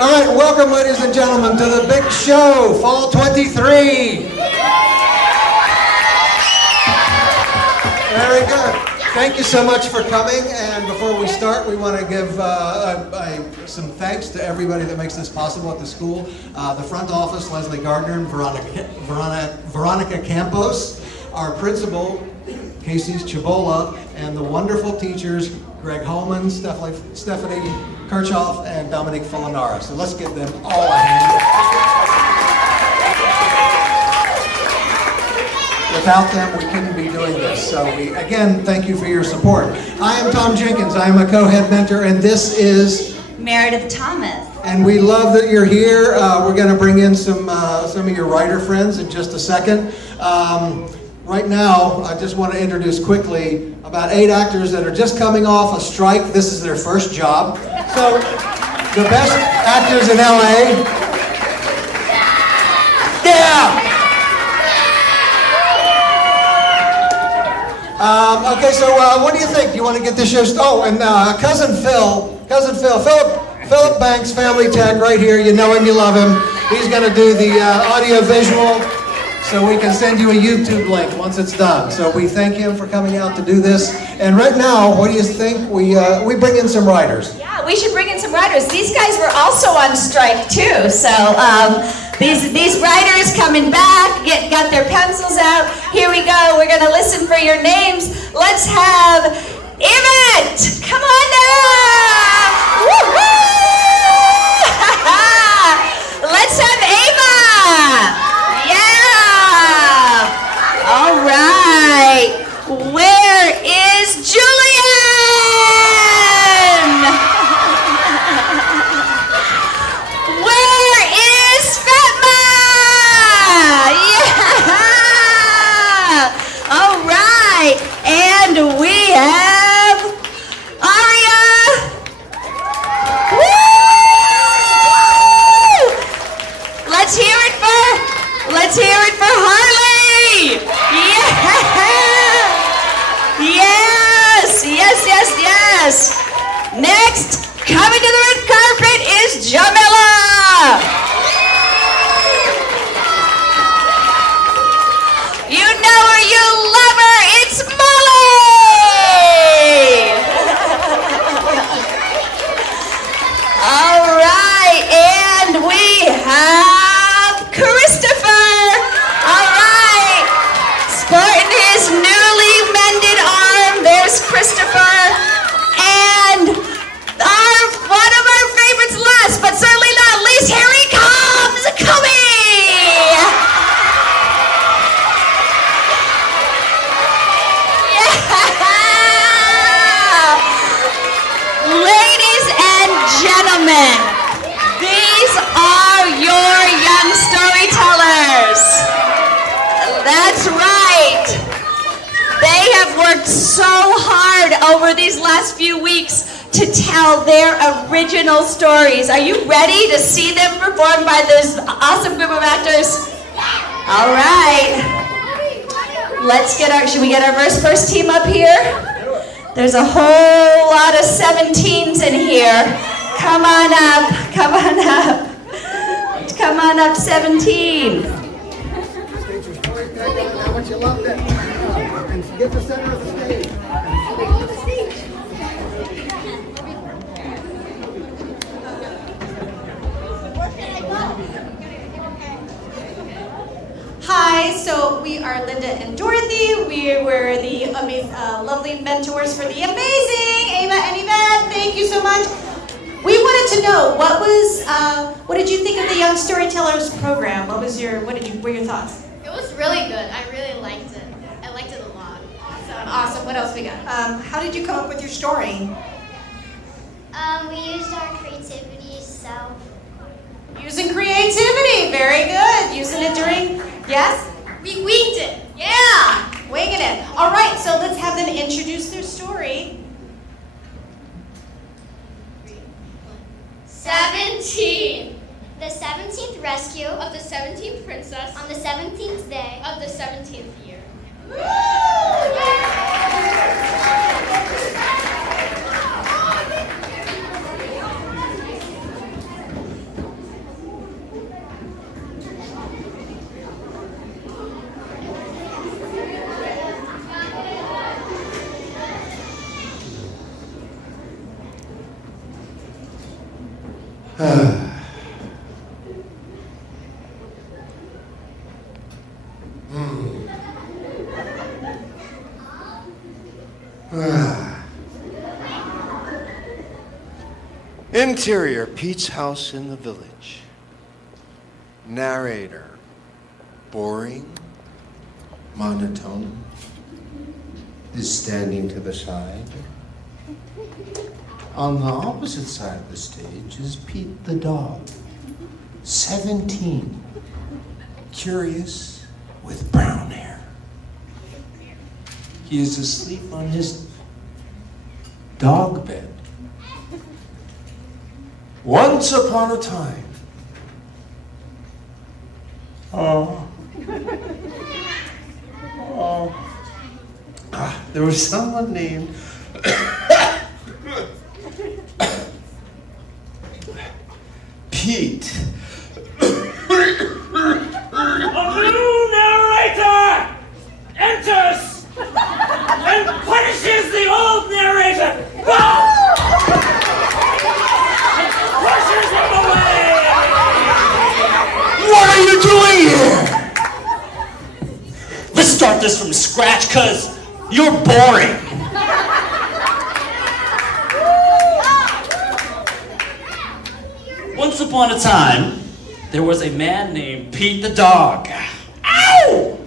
All right, welcome, ladies and gentlemen, to the big show, Fall 23. Very good. Thank you so much for coming. And before we start, we want to give some thanks to everybody that makes this possible at the school. The front office, Leslie Gardner and Veronica Campos, our principal, Casey Chabola, and the wonderful teachers, Greg Holman, Stephanie Kirchhoff, and Dominique Folinara. So let's give them all a hand. Without them, we couldn't be doing this. So again, thank you for your support. I am Tom Jenkins. I am a co-head mentor, and this is Meredith Thomas. And we love that you're here. We're going to bring in some of your writer friends in just a second. Right now, I just want to introduce quickly about 8 actors that are just coming off a strike. This is their first job. So, the best actors in LA. Yeah! Okay, so what do you think? Do you want to get this show started? Oh, and Cousin Philip Banks, Family Tech, right here. You know him, you love him. He's going to do the audio visual. So we can send you a YouTube link once it's done. So we thank him for coming out to do this. And right now, what do you think? We bring in some writers. Yeah, we should bring in some writers. These guys were also on strike too. So these writers coming back, got their pencils out. Here we go. We're going to listen for your names. Let's have Emmett. Come on now. Woo-hoo! Let's have Ava. All right, where is Julian? Where is Fatma? Yeah! All right, and we have Aria. Woo! Let's hear it for Harley. Yes. Next, coming to the red carpet is Jamila. You know her, you love her, it's Molly. All right, and we have Christopher. All right, sporting his newly mended arm. There's Christopher. And one of our favorites last, but certainly not least, here he comes, Kobe! Yeah! Ladies and gentlemen, these are your young storytellers. That's right. They have worked so hard over these last few weeks to tell their original stories. Are you ready to see them performed by this awesome group of actors? All right. Should we get our first team up here? There's a whole lot of 17s in here. Come on up. Come on up, 17. Get the center of the stage. Hi, so we are Linda and Dorothy. We were the lovely mentors for the amazing Ava and Yvette. Thank you so much. We wanted to know what did you think of the Young Storytellers program? What were your thoughts? It was really good. I really liked it. I liked it a lot. Awesome. What else we got? How did you come up with your story? We used our creativity, so. Using creativity. Very good. Using it during, yes? We winged it. Yeah. Winging it. All right. So let's have them introduce their story. 17. The 17th rescue Of the 17th princess. on the 17th day Of the 17th year. Interior, Pete's house in the village. Narrator, boring, monotone, is standing to the side. On the opposite side of the stage is Pete the dog, 17, curious, with brown hair. He is asleep on his dog bed. Once upon a time, there was someone named Pete. A new narrator enters and punishes the old narrator. Go! Pushes him away. What are you doing here? Let's start this from scratch, cause you're boring. Once upon a time, there was a man named Pete the dog. Ow!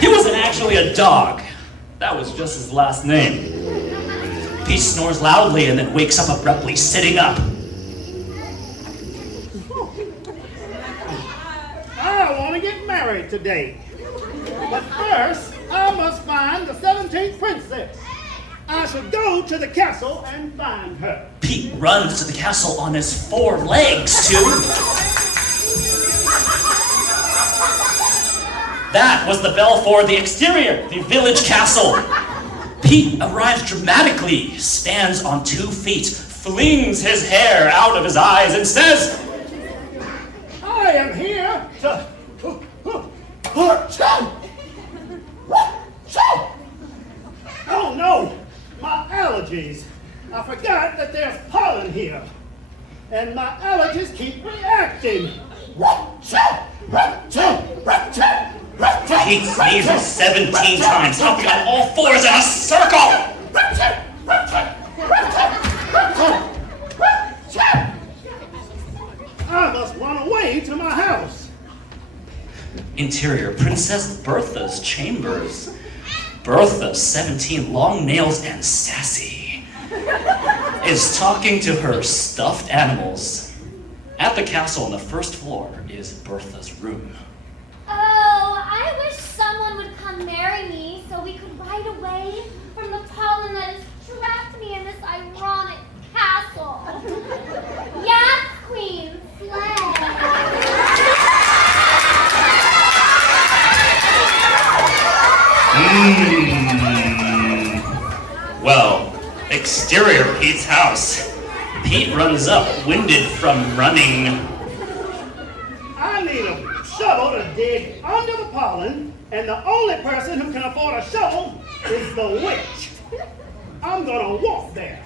He wasn't actually a dog. That was just his last name. Pete snores loudly and then wakes up abruptly, sitting up. I want to get married today. But first, I must find the 17th princess. I shall go to the castle and find her. Pete runs to the castle on his 4 legs, too. That was the bell for the exterior, the village castle. Pete arrives dramatically, stands on 2 feet, flings his hair out of his eyes, and says, I am here to... Oh no! My allergies! I forgot that there's pollen here. And my allergies keep reacting. Pete sneezes 17 times, hopping on all 4s in a circle. I must run away to my house. Interior, Princess Bertha's chambers. Bertha, 17, long nails and sassy, is talking to her stuffed animals. At the castle on the 1st floor is Bertha's room. Oh, I wish someone would come marry me so we could ride away from the pollen that has trapped me in this ironic castle. Yes, Queen, Well, exterior Pete's house. Pete runs up, winded from running. I need a shovel to dig under the pollen, and the only person who can afford a shovel is the witch. I'm gonna walk there,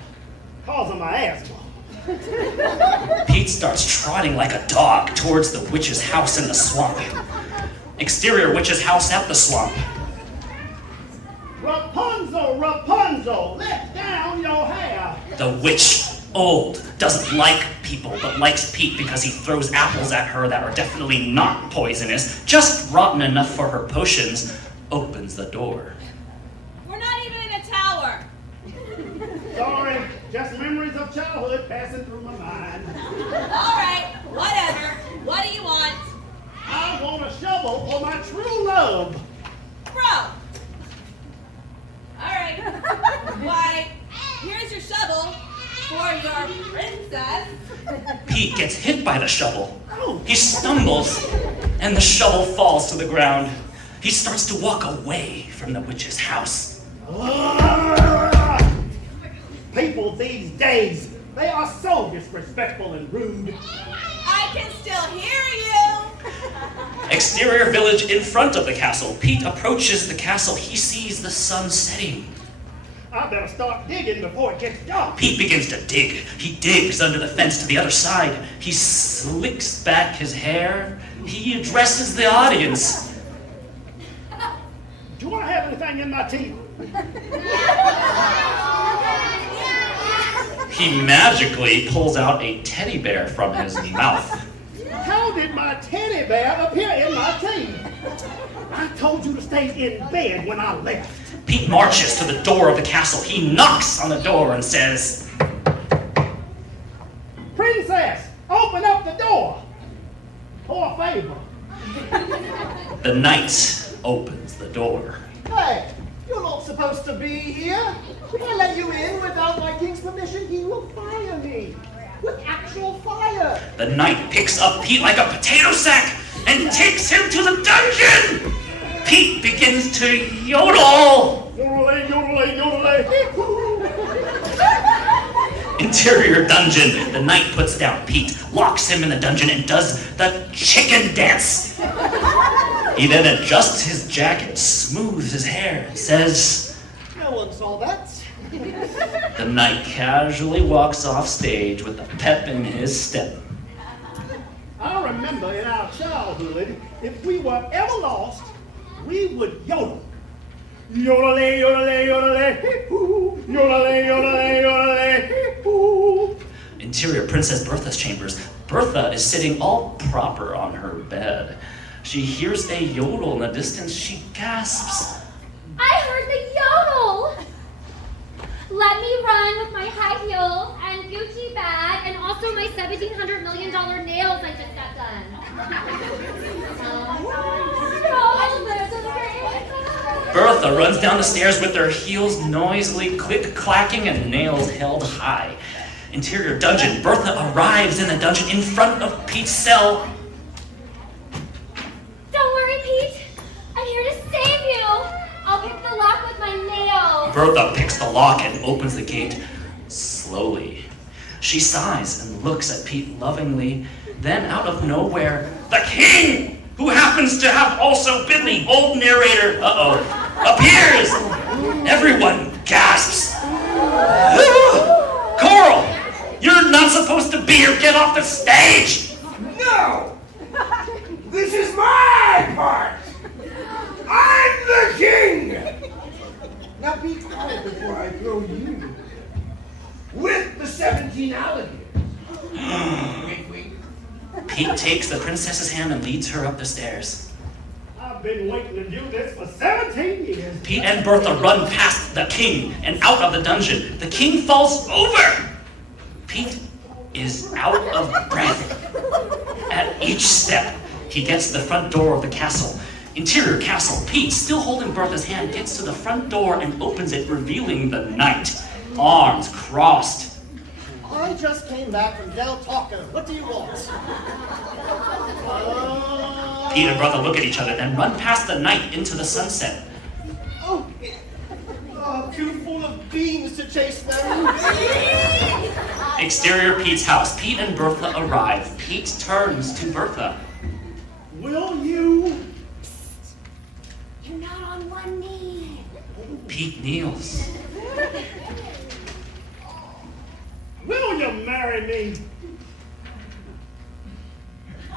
cause of my asthma. Pete starts trotting like a dog towards the witch's house in the swamp. Exterior witch's house at the swamp. Rapunzel, Rapunzel, let down your hair. The witch, old, doesn't like people, but likes Pete because he throws apples at her that are definitely not poisonous, just rotten enough for her potions, opens the door. We're not even in a tower. Sorry, just memories of childhood passing through my mind. All right, whatever. What do you want? I want a shovel for my true love. Bro. All right. Why, here's your shovel for your princess. Pete gets hit by the shovel. He stumbles, and the shovel falls to the ground. He starts to walk away from the witch's house. People these days, they are so disrespectful and rude. I can still hear you. Exterior village in front of the castle. Pete approaches the castle. He sees the sun setting. I better start digging before it gets dark. Pete begins to dig. He digs under the fence to the other side. He slicks back his hair. He addresses the audience. Do I have anything in my teeth? He magically pulls out a teddy bear from his mouth. How did my teddy bear appear in my teeth? I told you to stay in bed when I left. Pete marches to the door of the castle. He knocks on the door and says, Princess, open up the door. For a favor. the knight opens the door. Hey, you're not supposed to be here. If I let you in without my king's permission, he will fire me. With actual fire. The knight picks up Pete like a potato sack and takes him to the dungeon. Pete begins to yodel. Yodelay, yodelay, yodelay. Interior dungeon. The knight puts down Pete, locks him in the dungeon, and does the chicken dance. He then adjusts his jacket, smooths his hair, and says, No one saw that. the knight casually walks off stage with a pep in his step. I remember in our childhood, if we were ever lost, we would yodel. Yodelay, yodelay, yodelay, hee-hoo. Yodelay, yodelay, yodelay, hee-hoo. Interior Princess Bertha's chambers. Bertha is sitting all proper on her bed. She hears a yodel in the distance. She gasps. I heard the yodel! Let me run with my high heels and Gucci bag and also my $1,700 million nails I just got done. Bertha runs down the stairs with her heels noisily click-clacking and nails held high. Interior dungeon. Bertha arrives in the dungeon in front of Pete's cell. Don't worry, Pete. I'm here to save you. I'll pick the lock with my nails. Bertha picks the lock and opens the gate slowly. She sighs and looks at Pete lovingly. Then, out of nowhere, the king, who happens to have also been the old narrator, appears. Everyone gasps. Coral, you're not supposed to be here. Get off the stage. No! This is my part! I'm the king! Now be quiet before I throw you. With the 17 alligators. Wink, wink. Pete takes the princess's hand and leads her up the stairs. I've been waiting to do this for 17 years. Pete and Bertha run past the king and out of the dungeon. The king falls over. Pete is out of breath. At each step, he gets to the front door of the castle. Interior castle. Pete, still holding Bertha's hand, gets to the front door and opens it, revealing the knight, arms crossed. I just came back from Del Taco. What do you want? Pete and Bertha look at each other, then run past the knight into the sunset. Oh, too full of beans to chase them. Exterior Pete's house. Pete and Bertha arrive. Pete turns to Bertha. Will you? You're not on one knee. Pete kneels. Will you marry me?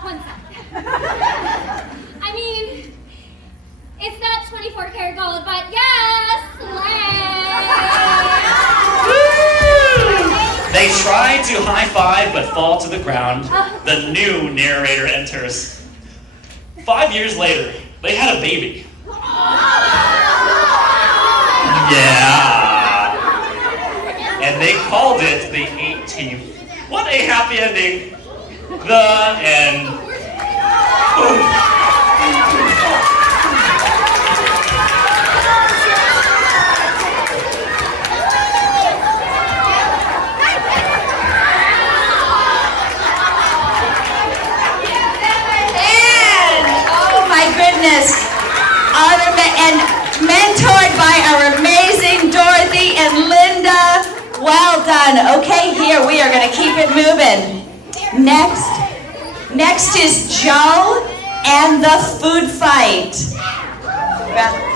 One second. I mean, it's not 24 karat gold, but yes, They try to high-five but fall to the ground. The new narrator enters. 5 years later, they had a baby. Yeah. And they called it the 18th. What a happy ending. The end. Boom. Goodness, and mentored by our amazing Dorothy and Linda. Well done. Okay, here we are going to keep it moving. Next is Joe and the food fight.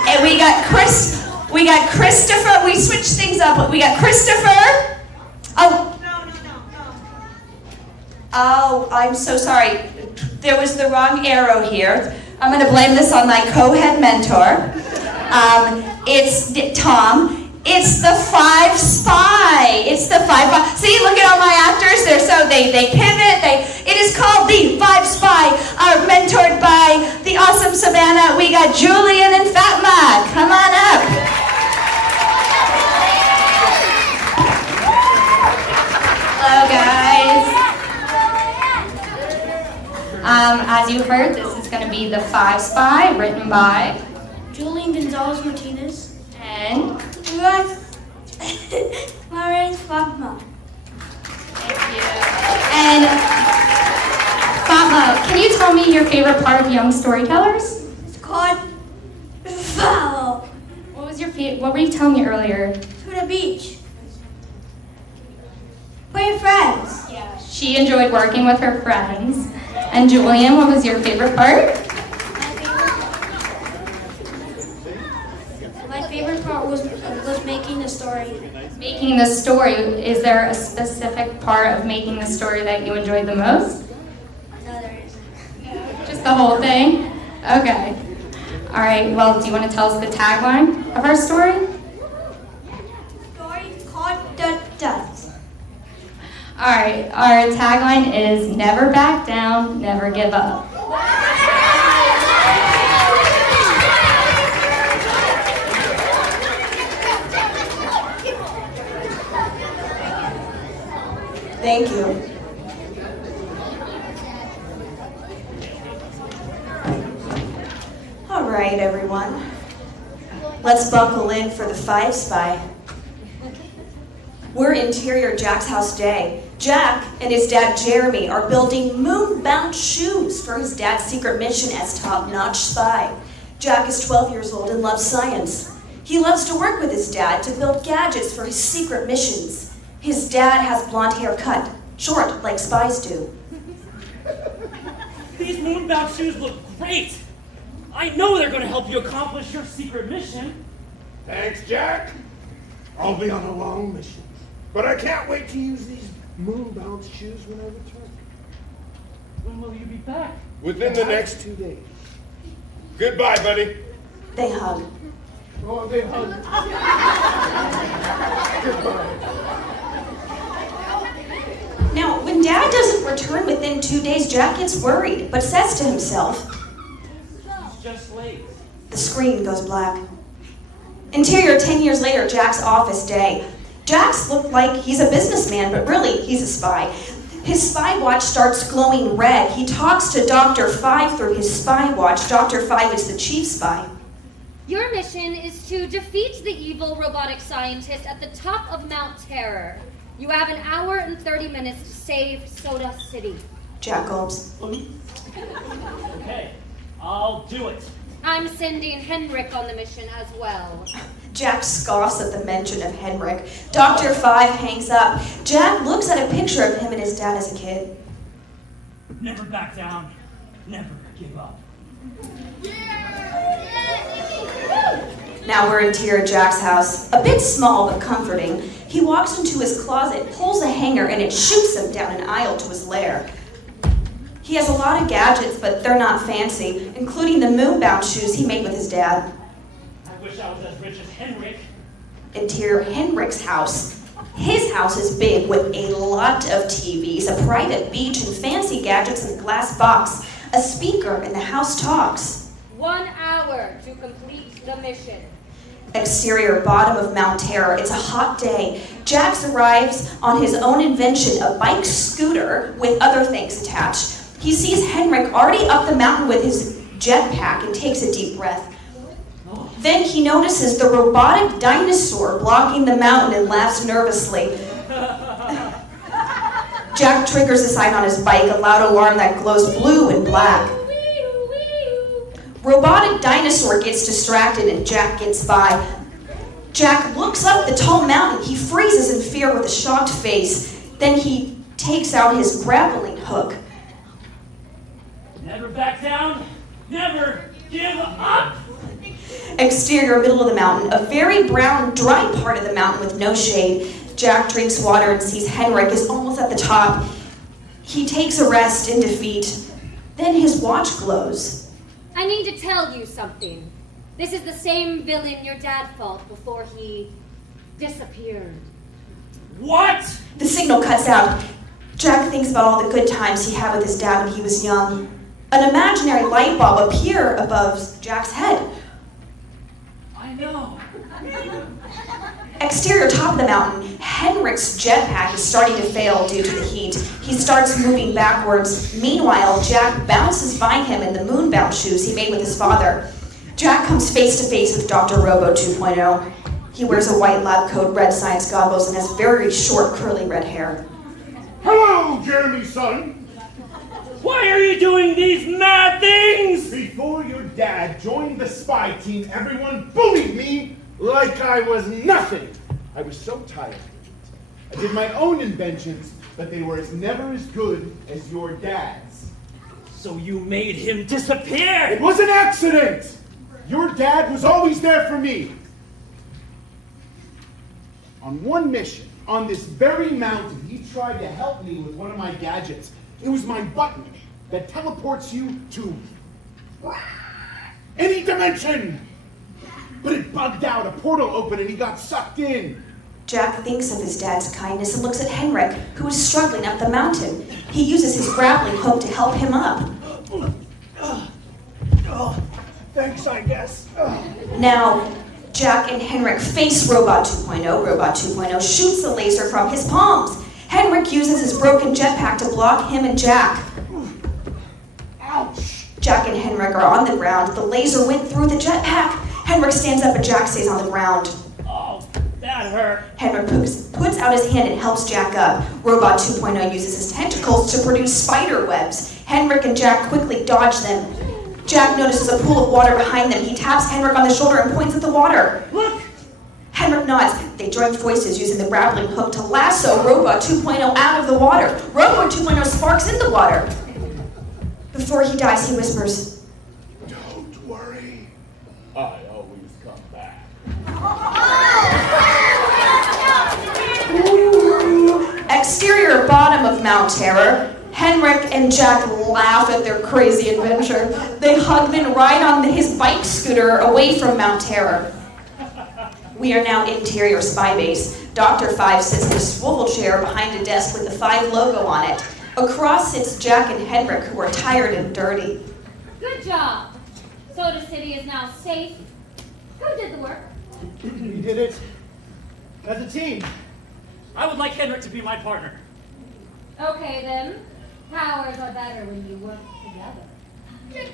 And we got Chris We got Christopher. We switched things up. We got Christopher. Oh. Oh, I'm so sorry. There was the wrong arrow here. I'm going to blame this on my co-head mentor. It's Tom. It's the 5 Spy. It's the 5. See, look at all my actors. They pivot. It is called the 5 Spy. Mentored by the awesome Savannah. We got Julian and Fatma. Come on up. Hello, guys. As you heard, this is going to be the 5 Spy, written by Julian Gonzalez Martinez. and My name's Fatma. thank you. And Fatma, can you tell me your favorite part of Young Storytellers? It's called Follow What was your What were you telling me earlier? to the beach. Play with friends. Yeah, she enjoyed working with her friends. And Julian, what was your favorite part? My favorite part was making the story. Making the story. Is there a specific part of making the story that you enjoyed the most? No, there isn't. Just the whole thing? Okay. All right, well, do you want to tell us the tagline of our story? Story called The Dust. All right, our tagline is never back down, never give up. Thank you. All right, everyone. Let's buckle in for the 5 Spy. We're interior Jack's house day. Jack and his dad Jeremy are building moon-bound shoes for his dad's secret mission as top-notch spy. Jack is 12 years old and loves science. He loves to work with his dad to build gadgets for his secret missions. His dad has blonde hair cut, short like spies do. These moonbound shoes look great. I know they're going to help you accomplish your secret mission. Thanks, Jack. I'll be on a long mission. But I can't wait to use these moon-bound shoes when I return. When will you be back? Within the next 2 days. Goodbye, buddy. They hug. Oh, they hug. Goodbye. Now, when Dad doesn't return within 2 days, Jack gets worried, but says to himself, He's just late. the screen goes black. Interior 10 years later, Jack's office day. Jack's looked like he's a businessman, but really, he's a spy. His spy watch starts glowing red. He talks to Dr. 5 through his spy watch. Dr. 5 is the chief spy. Your mission is to defeat the evil robotic scientist at the top of Mount Terror. You have 1 hour and 30 minutes to save Soda City. Jack gulps. Okay, I'll do it. I'm sending Henrik on the mission as well. Jack scoffs at the mention of Henrik. Dr. 5 hangs up. Jack looks at a picture of him and his dad as a kid. Never back down, never give up. Now we're interior Jack's house. A bit small but comforting. He walks into his closet, pulls a hanger, and it shoots him down an aisle to his lair. He has a lot of gadgets, but they're not fancy, including the moonbound shoes he made with his dad. I wish I was as rich as Henrik. Interior Henrik's house. His house is big with a lot of TVs, a private beach, and fancy gadgets in a glass box. A speaker, and the house talks. 1 hour to complete the mission. Exterior bottom of Mount Terror. It's a hot day. Jax arrives on his own invention, a bike scooter with other things attached. He sees Henrik already up the mountain with his jetpack and takes a deep breath. Then he notices the robotic dinosaur blocking the mountain and laughs nervously. Jack triggers a sign on his bike, a loud alarm that glows blue and black. Robotic dinosaur gets distracted and Jack gets by. Jack looks up the tall mountain. He freezes in fear with a shocked face. Then he takes out his grappling hook. Never back down, never give up. Exterior, middle of the mountain, a very brown, dry part of the mountain with no shade. Jack drinks water and sees Henrik is almost at the top. He takes a rest in defeat. Then his watch glows. I need to tell you something. This is the same villain your dad fought before he disappeared. What? The signal cuts out. Jack thinks about all the good times he had with his dad when he was young. An imaginary light bulb appears above Jack's head. I know. Exterior, top of the mountain, Henrik's jetpack is starting to fail due to the heat. He starts moving backwards. Meanwhile, Jack bounces by him in the moonbound shoes he made with his father. Jack comes face to face with Dr. Robo 2.0. He wears a white lab coat, red science goggles, and has very short, curly red hair. Hello, Jeremy, son. Why are you doing these mad things? Before your dad joined the spy team, everyone bullied me like I was nothing. I was so tired of it. I did my own inventions, but they were never as good as your dad's. So you made him disappear? It was an accident! Your dad was always there for me. On one mission, on this very mountain, he tried to help me with one of my gadgets. It was my button that teleports you to any dimension. But it bugged out, a portal opened, and he got sucked in. Jack thinks of his dad's kindness and looks at Henrik, who is struggling up the mountain. He uses his grappling hook to help him up. Thanks, I guess. Now, Jack and Henrik face Robot 2.0. Robot 2.0 shoots the laser from his palms. Henrik uses his broken jetpack to block him and Jack. Ouch! Jack and Henrik are on the ground. The laser went through the jetpack. Henrik stands up and Jack stays on the ground. Oh, that hurt. Henrik puts out his hand and helps Jack up. Robot 2.0 uses his tentacles to produce spider webs. Henrik and Jack quickly dodge them. Jack notices a pool of water behind them. He taps Henrik on the shoulder and points at the water. Look! Henrik nods. They join forces using the grappling hook to lasso Robot 2.0 out of the water. Robot 2.0 sparks in the water. Before he dies, he whispers, Don't worry. I always come back. Exterior, bottom of Mount Terror. Henrik and Jack laugh at their crazy adventure. They hug then ride on his bike scooter away from Mount Terror. We are now interior spy base. Dr. Five sits in a swivel chair behind a desk with the 5 logo on it. Across sits Jack and Henrik, who are tired and dirty. Good job. Soda City is now safe. Who did the work? We did it as a team. I would like Henrik to be my partner. Okay then. Powers are better when you work together.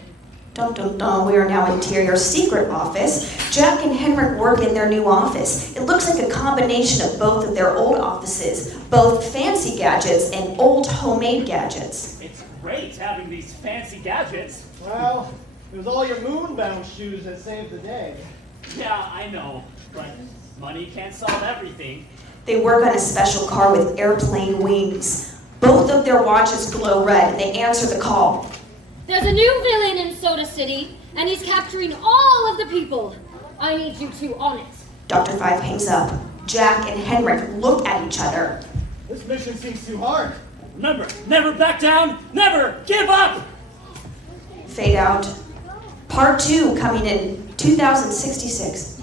Dun dun dun, we are now interior secret office. Jack and Henrik work in their new office. It looks like a combination of both of their old offices, both fancy gadgets and old homemade gadgets. It's great having these fancy gadgets. Well, it was all your moonbound shoes that saved the day. Yeah, I know, but money can't solve everything. They work on a special car with airplane wings. Both of their watches glow red and they answer the call. There's a new villain in Soda City, and he's capturing all of the people. I need you two on it. Dr. Five hangs up. Jack and Henrik look at each other. This mission seems too hard. Remember, never back down, never give up! Fade out. Part 2 coming in 2066.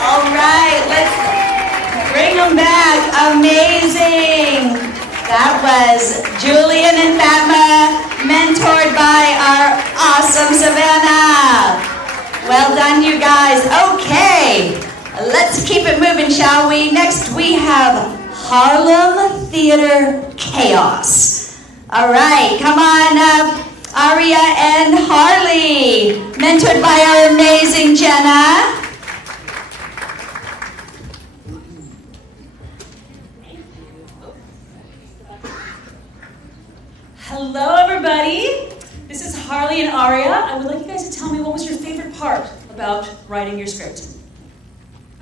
All right, let's bring them back. Amazing. That was Julian and Fatma, mentored by our awesome Savannah. Well done, you guys. Okay, let's keep it moving, shall we? Next, we have Harlem Theater Chaos. All right, come on up, Aria and Harley, mentored by our amazing Jenna. Hello, everybody. This is Harley and Aria. I would like you guys to tell me what was your favorite part about writing your script.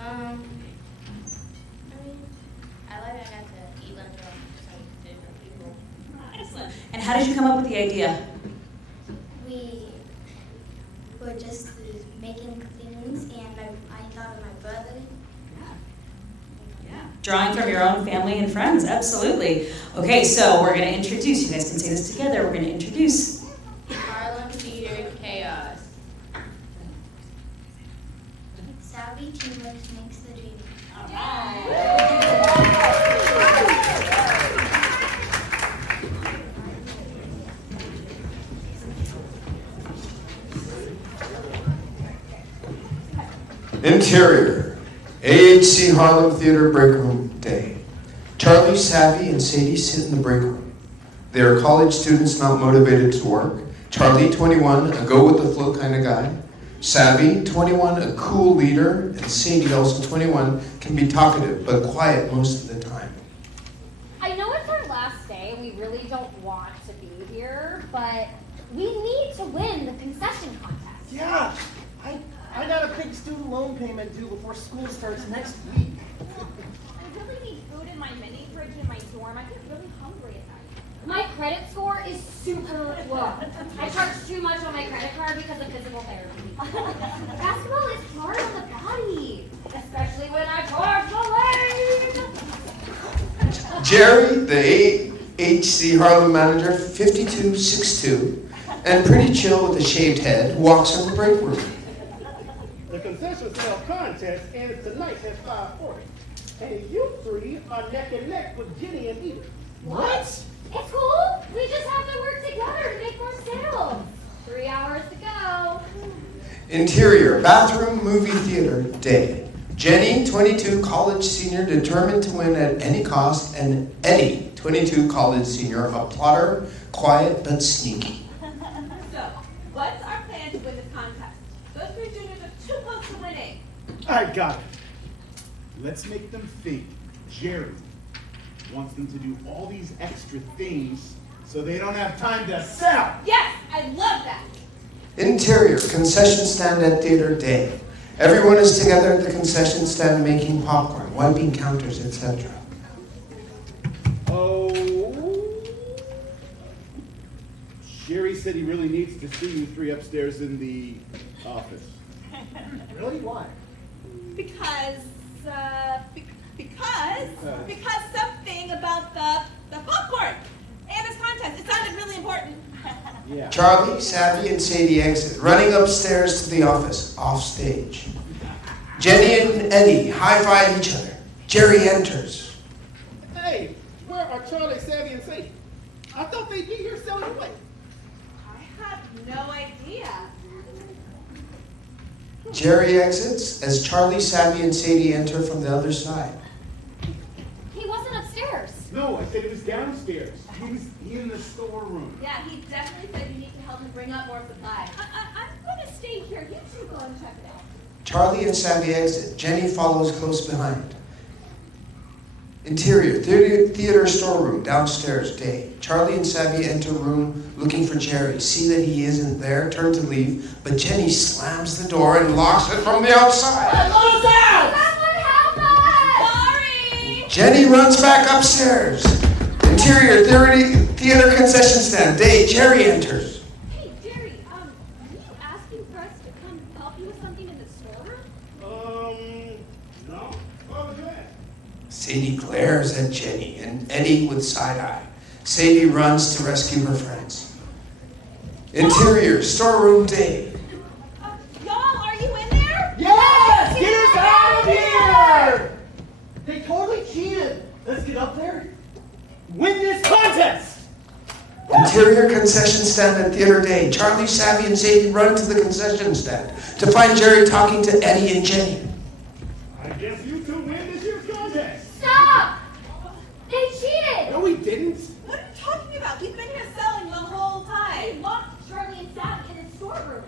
I like I got to eat lunch with some different people. Excellent. And how did you come up with the idea? We were just making things, and I thought of my brother. Drawing from your own family and friends, absolutely. Okay, so we're going to introduce, you guys can say this together, we're going to introduce Harlem Theater Chaos. Savvy teamwork makes the dream. Interior, AHC Harlem Theater Break Room Day. Charlie, Savvy, and Sadie sit in the break room. They are college students not motivated to work. Charlie, 21, a go-with-the-flow kind of guy. Savvy, 21, a cool leader. And Sadie, also 21, can be talkative but quiet most of the time. I know it's our last day, and we really don't want to be here, but we need to win the concession contest. Yeah, I got a big student loan payment due before school starts next week. I really need food in my mini fridge in my dorm. I get really hungry at night. My credit score is super low. I charge too much on my credit card because of physical therapy. Basketball is hard on the body, especially when I charge the leg. Jerry, the AHC Harlem manager, 52, 6'2", and pretty chill with a shaved head, walks in the break room. The concession sale contest ends tonight at 5:40. And you three are neck and neck with Jenny and Edith. What? It's cool. We just have to work together to make more sales. 3 hours to go. Interior, bathroom, movie theater, day. Jenny, 22, college senior, determined to win at any cost, and Eddie, 22, college senior, a plotter, quiet but sneaky. So, what's our plan to win this contest? Those three juniors are too close to winning. I got it. Let's make them think Jerry wants them to do all these extra things so they don't have time to sell. Yes, I love that. Interior, concession stand at theater, day. Everyone is together at the concession stand making popcorn, wiping counters, etc. Oh. Jerry said he really needs to see you three upstairs in the office. Really? Why? Because something about the popcorn and this contest. It sounded really important. Yeah. Charlie, Savvy, and Sadie exit, running upstairs to the office, off stage. Jenny and Eddie high-five each other. Jerry enters. Hey, where are Charlie, Savvy, and Sadie? I thought they'd be here selling away. I have no idea. Jerry exits as Charlie, Savvy, and Sadie enter from the other side. He wasn't upstairs. No, I said it was downstairs. He was in the storeroom. Yeah, he definitely said you need to help him bring up more supplies. I'm going to stay here. You two go and check it out. Charlie and Savvy exit. Jenny follows close behind. Interior, theater storeroom, downstairs, day. Charlie and Savvy enter room looking for Jerry. See that he isn't there, turn to leave, but Jenny slams the door and locks it from the outside. Let us out! Someone help us! Sorry! Jenny runs back upstairs. Interior, theater concession stand, day. Jerry enters. Hey, Jerry, are you asking for us to come help you with something in the storeroom? No. What was that? Sadie glares at Jenny and Eddie with side-eye. Sadie runs to rescue her friends. Interior, storeroom, day. Y'all, are you in there? Yes! Get us out of here! They totally cheated. Let's get up there. Win this contest! Interior concession stand at theater, day. Charlie, Savvy, and Sadie run to the concession stand to find Jerry talking to Eddie and Jenny. I guess you two win this year's contest. Stop! They cheated! No, we didn't. What are you talking about? We've been here selling the whole They time. locked Charlie and Savvy in the storeroom.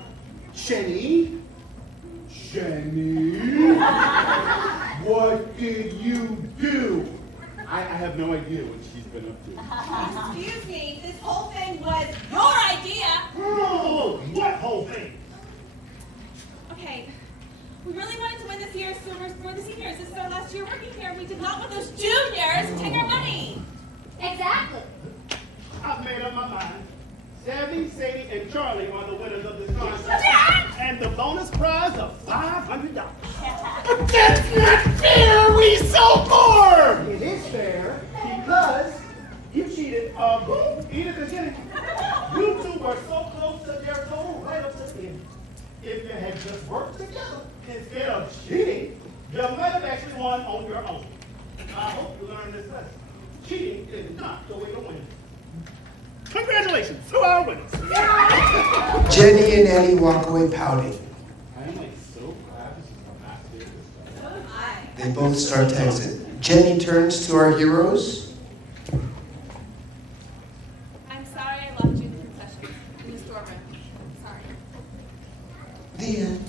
Jenny? Jenny? What did you do? I have no idea what she's been up to. Excuse me, this whole thing was your idea. Oh, what whole thing? Okay, we really wanted to win this year's Silver for the seniors. This is our last year working here. We did not want those juniors to take our money. Exactly. I've made up my mind. Sammy, Sadie, and Charlie are the winners of this contest. And the bonus prize of $500. But that's not fair! We sold more! It is fair because You cheated. Edith and Jenny. You two were so close to their goal right up to the end. If you had just worked together instead of cheating, you might have actually won on your own. I hope you learned this lesson. Cheating is not the way to win. Congratulations to our winners. Jenny and Eddie walk away pouting. I'm like so glad this is not serious. They both start to exit. Jenny turns to our heroes. I'm sorry I locked you in the concession in the storeroom. Sorry. The end.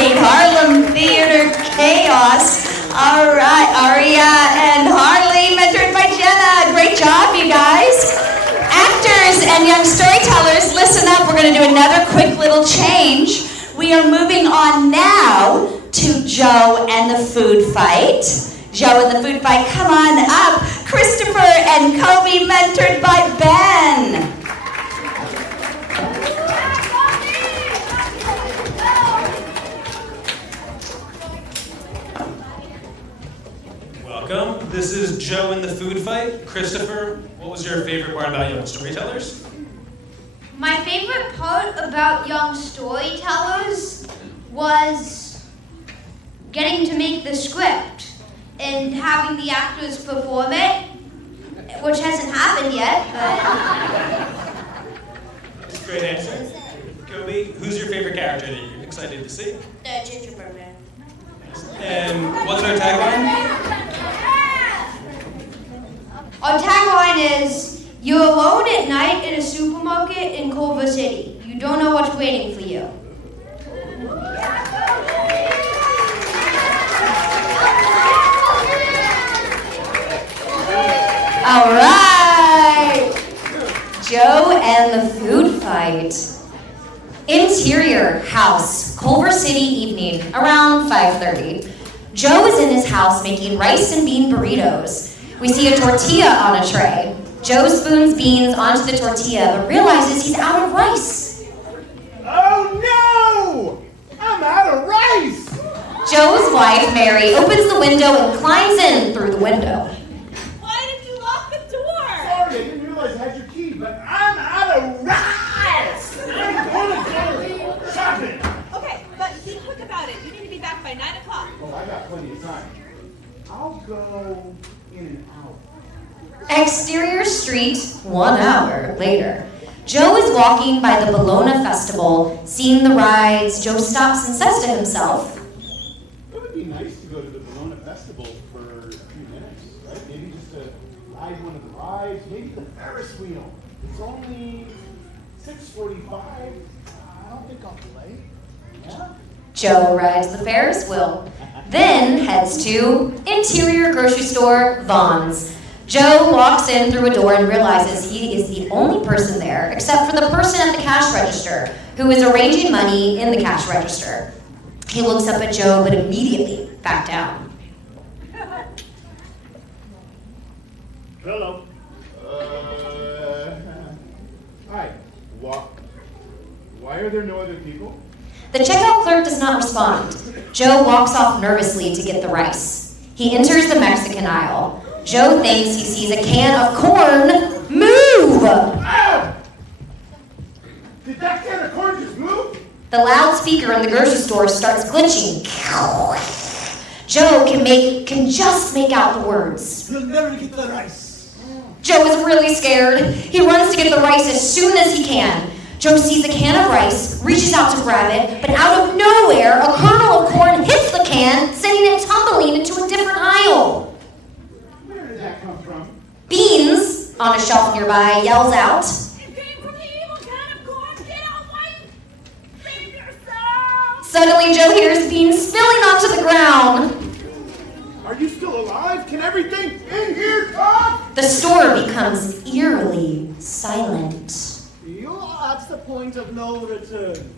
Right, Harlem Theater Chaos. All right, Aria and Harley, mentored by Jenna. Great job, you guys. Actors and young storytellers, listen up. We're going to do another quick little change. We are moving on now to Joe and the food fight. Joe and the food fight, come on up. Christopher and Kobe, mentored by Ben. Welcome. This is Joe in the food fight. Christopher, what was your favorite part about Young Storytellers? My favorite part about Young Storytellers was getting to make the script and having the actors perform it, which hasn't happened yet, but... That's a great answer. Kobe, who's your favorite character that you're excited to see? The gingerbread man. And what's our tagline? Our tagline is, you're alone at night in a supermarket in Culver City. You don't know what's waiting for you. All right. Joe and the food fight. Interior house, Culver City evening, around 5:30. Joe is in his house making rice and bean burritos. We see a tortilla on a tray. Joe spoons beans onto the tortilla, but realizes he's out of rice. Oh no! I'm out of rice! Joe's wife, Mary, opens the window and climbs in through the window. Why did you lock the door? Sorry, I didn't realize I had your key, but I'm out of rice! I'm going to go shopping! Okay, but be quick about it. You need to be back by 9 o'clock. Oh, I got plenty of time. I'll go in an hour. Exterior street, 1 hour later. Joe is walking by the Bologna Festival, seeing the rides. Joe stops and says to himself, It would be nice to go to the Bologna Festival for a few minutes, right? Maybe just to ride one of the rides, maybe the Ferris wheel. It's only 6:45. I don't think I'll be late. Yeah? Joe rides the Ferris wheel, then heads to interior grocery store, Vaughn's. Joe walks in through a door and realizes he is the only person there, except for the person at the cash register, who is arranging money in the cash register. He looks up at Joe, but immediately back down. Hello. Hi. Why are there no other people? The checkout clerk does not respond. Joe walks off nervously to get the rice. He enters the Mexican aisle. Joe thinks he sees a can of corn move. Ow! Did that can of corn just move? The loudspeaker in the grocery store starts glitching. Joe can just make out the words. You'll never get the rice. Joe is really scared. He runs to get the rice as soon as he can. Joe sees a can of rice, reaches out to grab it, but out of nowhere, a kernel of corn hits the can, sending it tumbling into a different aisle. Where did that come from? Beans, on a shelf nearby, yells out. It came from the evil can of corn. Get out, wife! Save yourself! Suddenly, Joe hears Beans spilling onto the ground. Are you still alive? Can everything in here talk? The store becomes eerily silent. You are at the point of no return.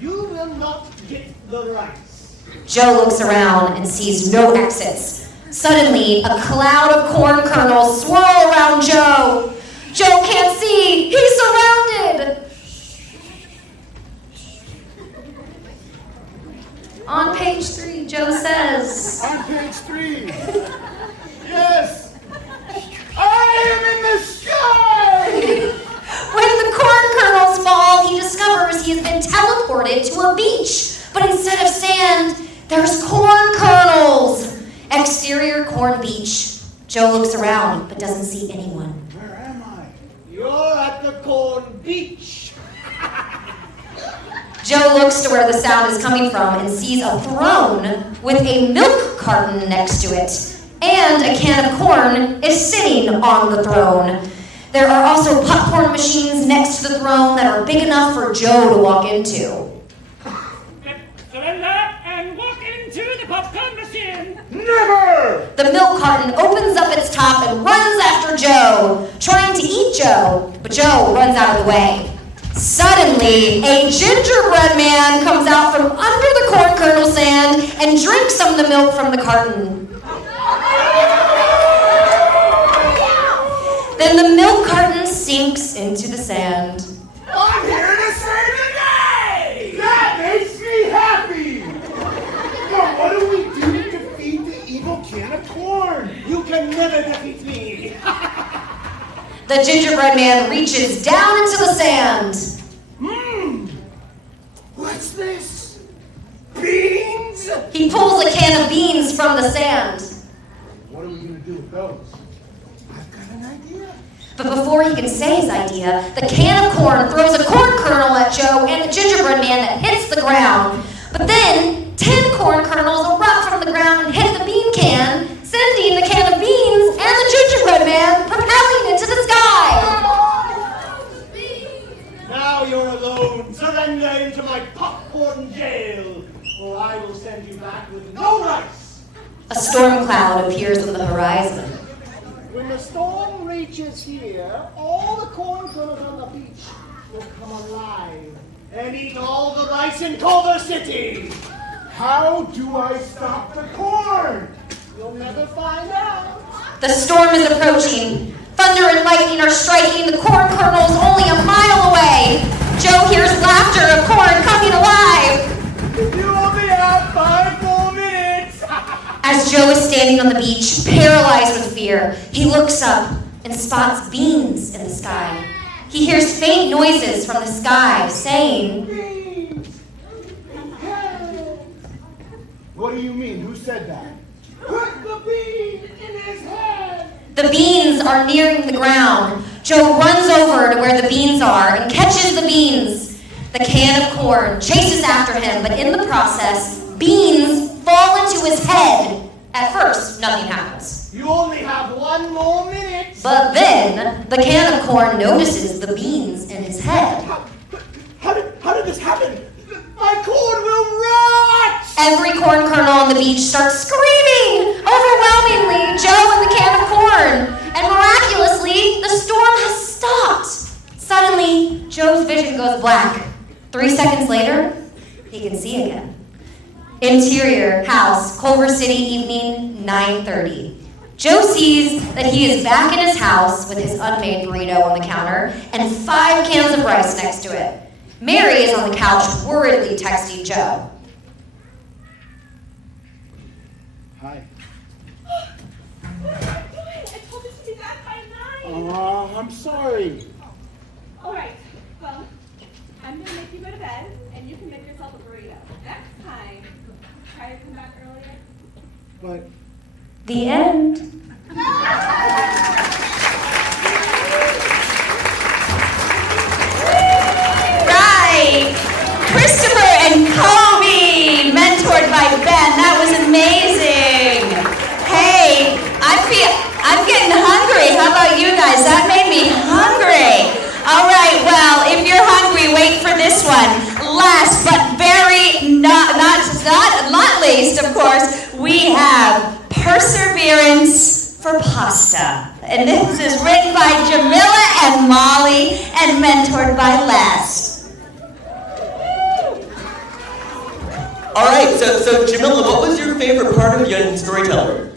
You will not get the rice. Joe looks around and sees no exits. Suddenly, a cloud of corn kernels swirl around Joe. Joe can't see. He's surrounded. On page 3, Joe says... On page 3. Yes. I am in the sky. When the corn kernels fall, he discovers he has been teleported to a beach. But instead of sand, there's corn kernels. Exterior corn beach. Joe looks around, but doesn't see anyone. Where am I? You're at the corn beach. Joe looks to where the sound is coming from and sees a throne with a milk carton next to it. And a can of corn is sitting on the throne. There are also popcorn machines next to the throne that are big enough for Joe to walk into. Surrender and walk into the popcorn machine. Never! The milk carton opens up its top and runs after Joe, trying to eat Joe, but Joe runs out of the way. Suddenly, a gingerbread man comes out from under the corn kernel sand and drinks some of the milk from the carton. Then the milk carton sinks into the sand. I'm here to save the day! That makes me happy! But what do we do to defeat the evil can of corn? You can never defeat me. The gingerbread man reaches down into the sand. What's this? Beans? He pulls a can of beans from the sand. What are we going to do with those? I've got an idea. But before he can say his idea, the can of corn throws a corn kernel at Joe and the gingerbread man that hits the ground. But then 10 corn kernels erupt from the ground and hit the bean can, sending the can of beans and the gingerbread man propelling into the sky. Now you're alone. Surrender into my popcorn jail, or I will send you back with no rice. A storm cloud appears on the horizon. When the storm reaches here, all the corn kernels on the beach will come alive and eat all the rice in Culver City. How do I stop the corn? You'll never find out. The storm is approaching. Thunder and lightning are striking the corn kernels only a mile away. Joe hears laughter of corn coming alive. You only have 5 more minutes. As Joe is standing on the beach, paralyzed with fear, he looks up and spots beans in the sky. He hears faint noises from the sky saying, Beans. What do you mean? Who said that? Put the bean in his head. The beans are nearing the ground. Joe runs over to where the beans are and catches the beans. The can of corn chases after him, but in the process, beans fall into his head. At first, nothing happens. You only have 1 more minute. But then, the can of corn notices the beans in his head. How did this happen? My corn will rot! Every corn kernel on the beach starts screaming overwhelmingly, Joe and the can of corn. And miraculously, the storm has stopped. Suddenly, Joe's vision goes black. 3 seconds later, he can see again. Interior house, Culver City, evening, 9:30. Joe sees that he is back in his house with his unmade burrito on the counter and 5 cans of rice next to it. Mary is on the couch worriedly texting Joe. Hi. What are you doing? I told you to be back by 9. Oh, I'm sorry. All right. Well, I'm gonna make you go to bed, and you can make yourself a burrito. Next time, try to come back earlier. But The end. Right. Christopher and Kobe, mentored by Ben. That was amazing. Hey, I'm getting hungry. How about you guys? That made me hungry. All right, well, if you're hungry, wait for this one. Last but very not least, of course, we have Perseverance for Pasta. And this is written by Jamila and Molly and mentored by Les. All right, so Jamila, what was your favorite part of Young Storyteller?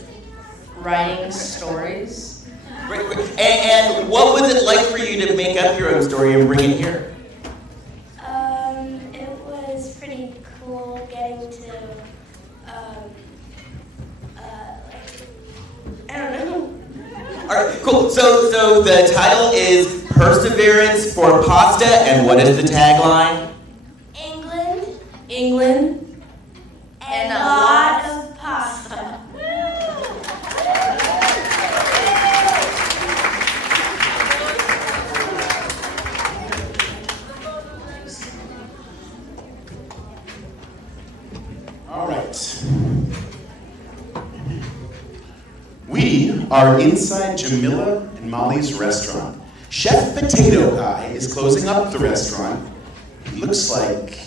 Writing stories. And what was it like for you to make up your own story and bring it here? It was pretty cool getting to, I don't know. All right, cool. So the title is Perseverance for Pasta, and what is the tagline? England. And a lot of pasta. All right. We are inside Jamila and Molly's restaurant. Chef Potato Guy is closing up the restaurant. He looks like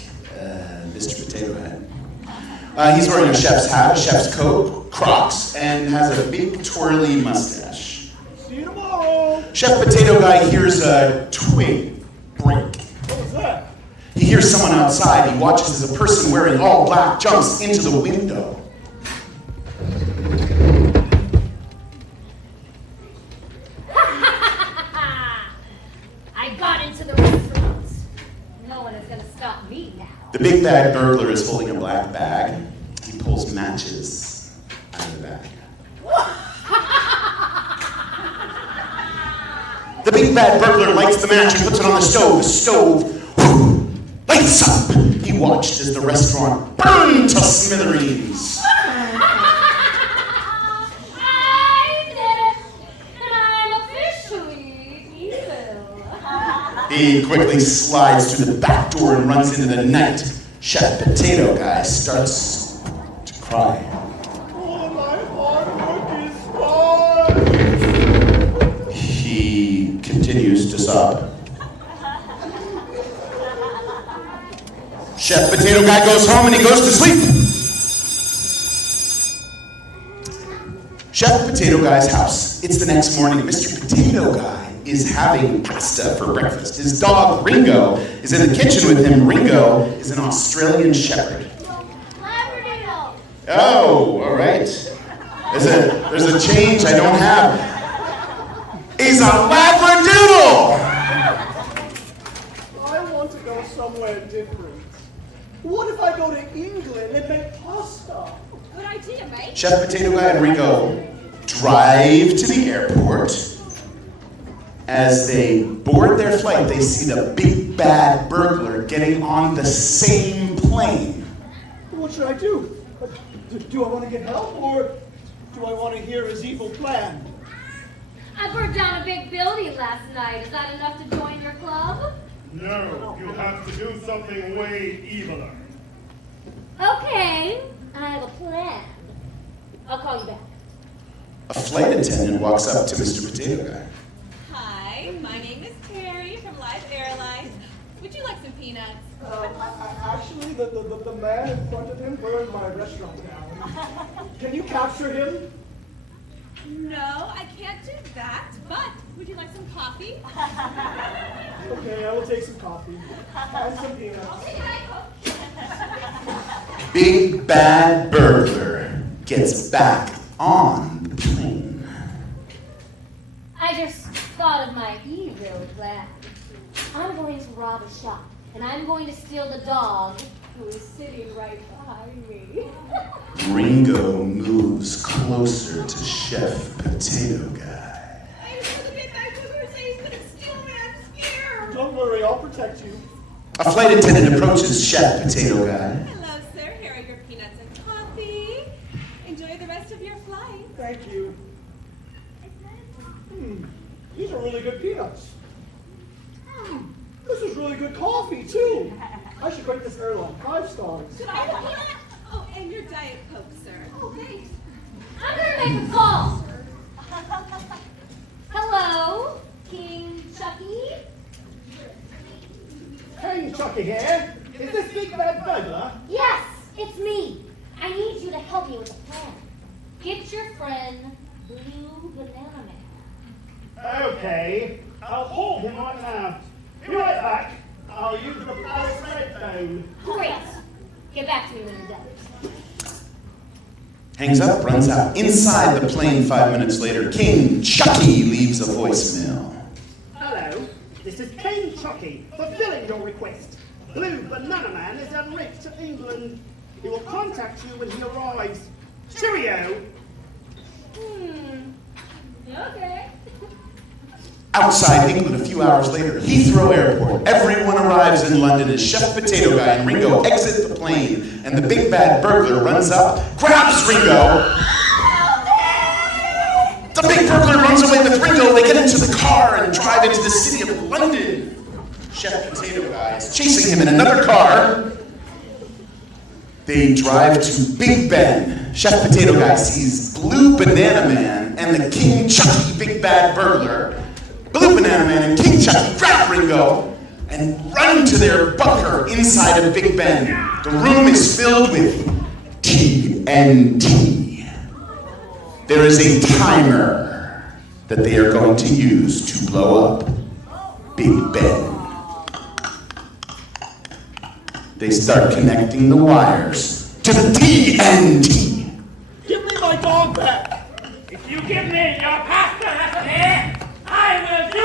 Mr. Potato Head. He's wearing a chef's hat, a chef's coat, Crocs, and has a big twirly mustache. See you tomorrow. Chef Potato Guy hears a twig break. What was that? He hears someone outside. He watches as a person wearing all black jumps into the window. I got into the restaurant. No one is going to stop me now. The big bad burglar is holding a black bag. He pulls matches out of the bag. The big bad burglar lights the match and puts it on the stove. The stove lights up. He watched as the restaurant burned to smithereens. He quickly slides through the back door and runs into the night. Chef Potato Guy starts to cry. All my hard work is gone. He continues to sob. Chef Potato Guy goes home and he goes to sleep. Chef Potato Guy's house. It's the next morning. Mr. Potato Guy is having pasta for breakfast. His dog, Ringo, is in the kitchen with him. Ringo is an Australian Shepherd. Oh, all right. There's a change I don't have. He's a Labradoodle! I want to go somewhere different. What if I go to England and make pasta? Good idea, mate. Chef Potato Guy and Ringo drive to the airport. As they board their flight, they see the big bad burglar getting on the same plane. What should I do? Do I want to get help, or do I want to hear his evil plan? I burned down a big building last night. Is that enough to join your club? No, you have to do something way eviler. Okay, I have a plan. I'll call you back. A flight attendant walks up to Mr. Potato Guy. Hi, my name is Terry from Live Airlines. Would you like some peanuts? Actually, the man in front of him burned my restaurant down. Can you capture him? No, I can't do that, but would you like some coffee? Okay, I will take some coffee and some peanuts. Big bad burglar gets back on the plane. I just thought of my evil plan. I'm going to rob a shop, and I'm going to steal the dog who is sitting right behind me. Ringo moves closer to Chef Potato Guy. I know the big bad burglar say he's gonna steal me. I'm scared. Don't worry, I'll protect you. A flight attendant approaches Chef Potato Guy. Hello, sir. Here are your peanuts and coffee. Enjoy the rest of your flight. Thank you. These are really good peanuts. This is really good coffee, too. I should rate this airline 5 stars. Should I have a peanut? Oh, and your Diet Coke, sir. Oh, thanks. I'm gonna make a call. Hello, King Chucky? Hey, Chucky here. Is this big bad burglar? Yes, it's me. I need you to help me with a plan. Get your friend, Blue Banana Man. Okay, I'll hold him right now. Be right back. I'll use the palace red phone. Great. Get back to me when you're done. Hangs up, runs out. Inside the plane 5 minutes later, King Chucky leaves a voicemail. Hello, this is King Chucky, fulfilling your request. Blue Banana Man is en route to England. He will contact you when he arrives. Cheerio! Okay. Outside England a few hours later, Heathrow Airport. Everyone arrives in London as Chef Potato Guy and Ringo exit the plane, and the big bad burglar runs up, grabs Ringo. The big burglar runs away with Ringo. They get into the car and drive into the city of London. Chef Potato Guy is chasing him in another car. They drive to Big Ben. Chef Potato Guy sees Blue Banana Man and the King Chucky Big Bad Burglar. Blue Banana Man and King Chucky grab Ringo and run to their bunker inside of Big Ben. The room is filled with TNT. There is a timer that they are going to use to blow up Big Ben. They start connecting the wires to the TNT. Give me my dog back! If you give me your pasta recipe, I will do it!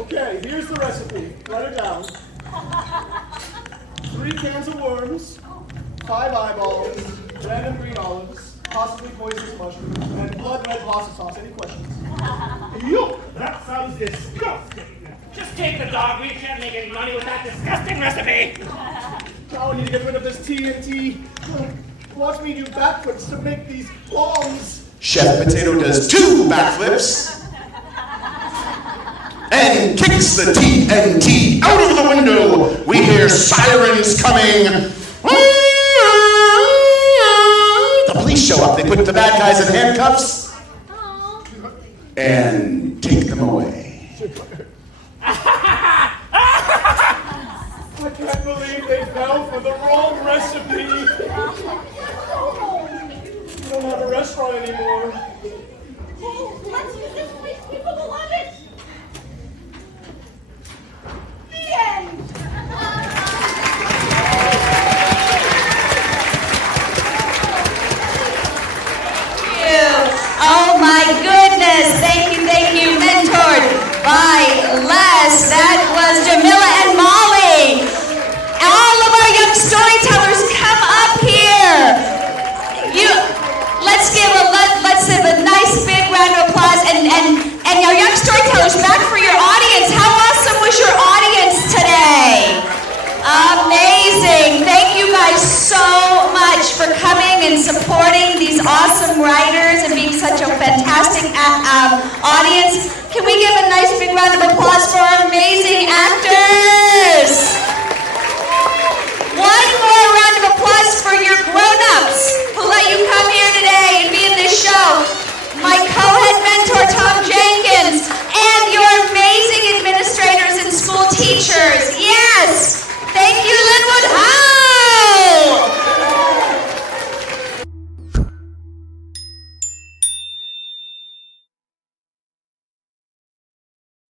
Okay, here's the recipe. Write it down. 3 cans of worms, 5 eyeballs, random green olives, possibly poisonous mushrooms, and blood red pasta sauce. Any questions? Yuck! That sounds disgusting! Just take the dog. We can't make any money with that disgusting recipe. Now we need to get rid of this TNT. Watch me do backflips to make these bombs. Chef Potato does 2 backflips and kicks the TNT out of the window. We hear sirens coming. The police show up. They put the bad guys in handcuffs and take them away. I can't believe they fell for the wrong recipe. We don't have a restaurant anymore. Let's use this place. People will love it. The end. Oh my goodness, thank you, mentored by Les. That was Jamila and Molly. All of our young storytellers, come up here. Let's give a nice big round of applause, and our young storytellers, back for your audience. How awesome was your audience today? Amazing. Thank you guys so much for coming and supporting these awesome writers and being such a fantastic audience. Can we give a nice big round of applause for our amazing actors? One more round of applause for your grown-ups who let you come here today and be in this show. My co-head mentor, Tom Jenkins, and your amazing administrators and school teachers.